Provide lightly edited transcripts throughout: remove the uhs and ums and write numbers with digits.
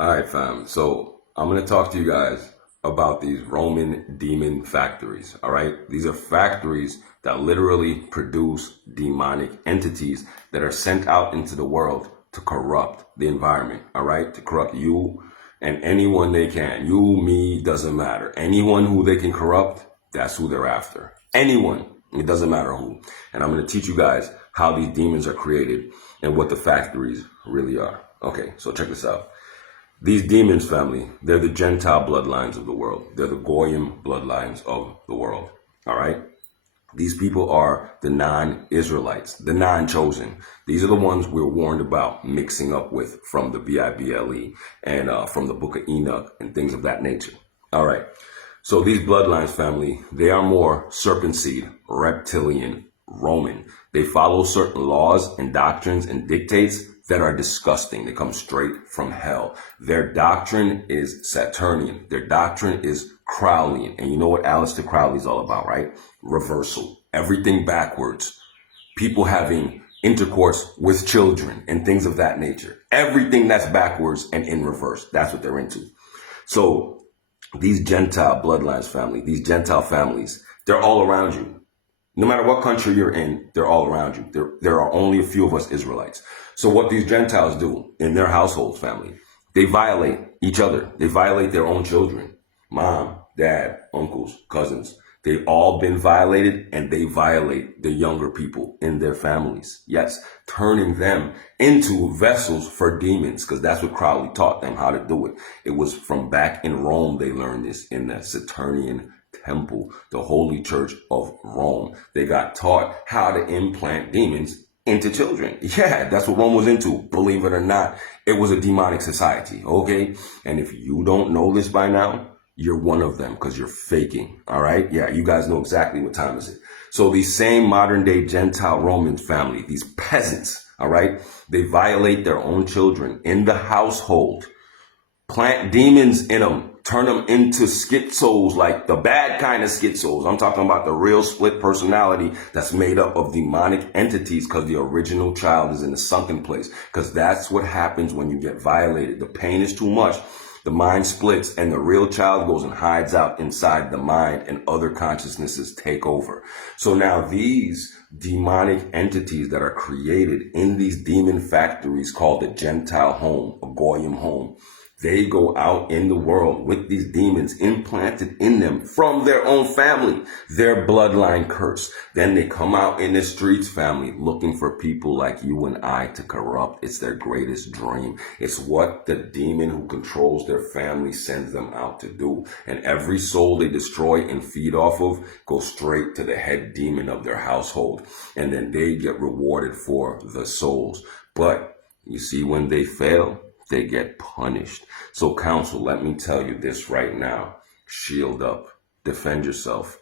All right, fam. So I'm going to talk to you guys about these Roman demon factories. All right. These are factories that literally produce demonic entities that are sent out into the world to corrupt the environment. All right. To corrupt you and anyone they can. You, me, doesn't matter. Anyone who they can corrupt, that's who they're after. Anyone. It doesn't matter who. And I'm going to teach you guys how these demons are created and what the factories really are. Okay. So check this out. These demons, family, they're the Gentile bloodlines of the world. They're the Goyim bloodlines of the world. All right? These people are the non-Israelites, the non-chosen. These are the ones we're warned about mixing up with from the Bible and from the book of Enoch and things of that nature. All right. So these bloodlines, family, they are more serpent seed, reptilian, Roman. They follow certain laws and doctrines and dictates that are disgusting. They come straight from hell. Their doctrine is Saturnian. Their doctrine is Crowleyan. And you know what Aleister Crowley's all about, right? Reversal. Everything backwards. People having intercourse with children and things of that nature. Everything that's backwards and in reverse. That's what they're into. So these Gentile bloodlines, family, these Gentile families, they're all around you. No matter what country you're in, they're all around you. There are only a few of us Israelites. So what these Gentiles do in their households, family, they violate each other. They violate their own children. Mom, dad, uncles, cousins. They've all been violated, and they violate the younger people in their families. Yes, turning them into vessels for demons, because that's what Crowley taught them how to do it. It was from back in Rome they learned this, in the Saturnian temple, the Holy Church of Rome. They got taught how to implant demons into children. Yeah, that's what Rome was into. Believe it or not, it was a demonic society, okay? And if you don't know this by now, you're one of them because you're faking, all right? Yeah, you guys know exactly what time is it. So these same modern day Gentile Roman family, these peasants, all right, they violate their own children in the household, plant demons in them, turn them into schizos, like the bad kind of schizos. I'm talking about the real split personality that's made up of demonic entities because the original child is in a sunken place. Because that's what happens when you get violated. The pain is too much. The mind splits and the real child goes and hides out inside the mind and other consciousnesses take over. So now these demonic entities that are created in these demon factories called the Gentile home, a Goyim home, they go out in the world with these demons implanted in them from their own family, their bloodline curse. Then they come out in the streets, family, looking for people like you and I to corrupt. It's their greatest dream. It's what the demon who controls their family sends them out to do. And every soul they destroy and feed off of goes straight to the head demon of their household. And then they get rewarded for the souls. But you see, when they fail, they get punished. So counsel, let me tell you this right now. Shield up. Defend yourself.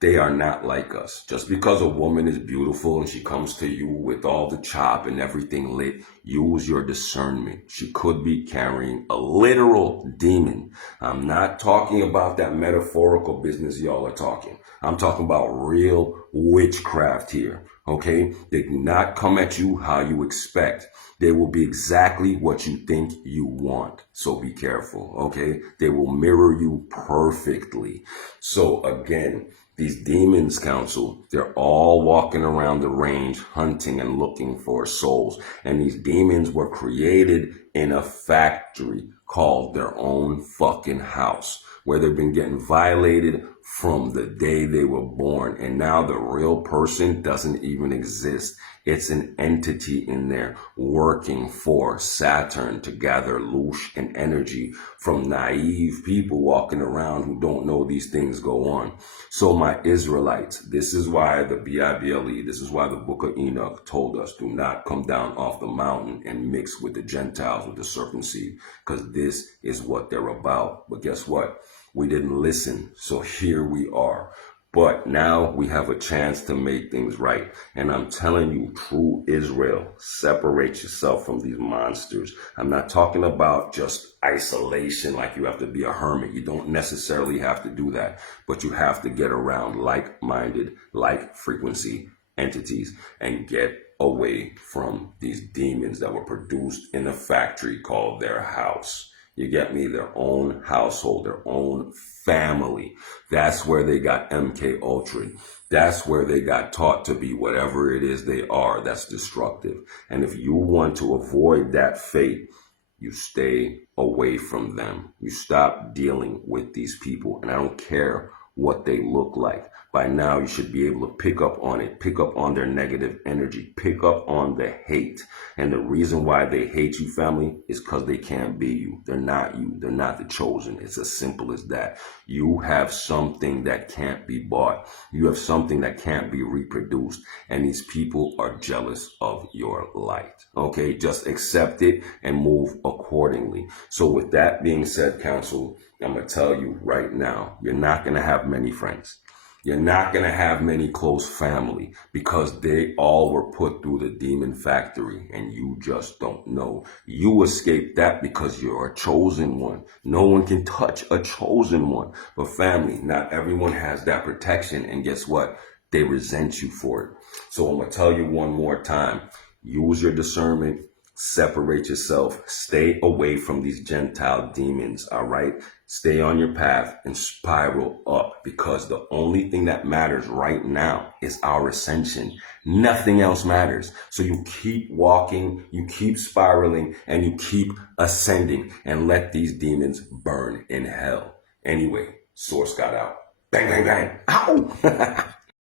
They are not like us. Just because a woman is beautiful and she comes to you with all the chop and everything lit, use your discernment. She could be carrying a literal demon. I'm not talking about that metaphorical business y'all are talking. I'm talking about real witchcraft here. Okay? They do not come at you how you expect. They will be exactly what you think you want. So be careful, okay? They will mirror you perfectly. So again, these demons, counsel, they're all walking around the range, hunting and looking for souls. And these demons were created in a factory called their own fucking house, where they've been getting violated from the day they were born. And now the real person doesn't even exist. It's an entity in there working for Saturn to gather loosh and energy from naive people walking around who don't know these things go on. So my Israelites, this is why the Bible, this is why the book of Enoch told us, do not come down off the mountain and mix with the Gentiles, with the serpent seed, because this is what they're about. But guess what? We didn't listen. So here we are. But now we have a chance to make things right. And I'm telling you, true Israel, separate yourself from these monsters. I'm not talking about just isolation, like you have to be a hermit. You don't necessarily have to do that, but you have to get around like-minded, like-frequency entities and get away from these demons that were produced in a factory called their house. You get me? Their own household, their own family. That's where they got MK Ultra. That's where they got taught to be whatever it is they are that's destructive. And if you want to avoid that fate, you stay away from them. You stop dealing with these people. And I don't care what they look like. By now, you should be able to pick up on it, pick up on their negative energy, pick up on the hate. And the reason why they hate you, family, is because they can't be you. They're not you. They're not the chosen. It's as simple as that. You have something that can't be bought. You have something that can't be reproduced. And these people are jealous of your light. Okay, just accept it and move accordingly. So with that being said, counsel, I'm going to tell you right now, you're not going to have many friends. You're not going to have many close family because they all were put through the demon factory and you just don't know. You escaped that because you're a chosen one. No one can touch a chosen one. But family, not everyone has that protection. And guess what? They resent you for it. So I'm going to tell you one more time. Use your discernment. Separate yourself. Stay away from these Gentile demons, all right? Stay on your path and spiral up because the only thing that matters right now is our ascension. Nothing else matters. So you keep walking, you keep spiraling, and you keep ascending and let these demons burn in hell. Anyway, Source got out. Bang, bang, bang. Ow!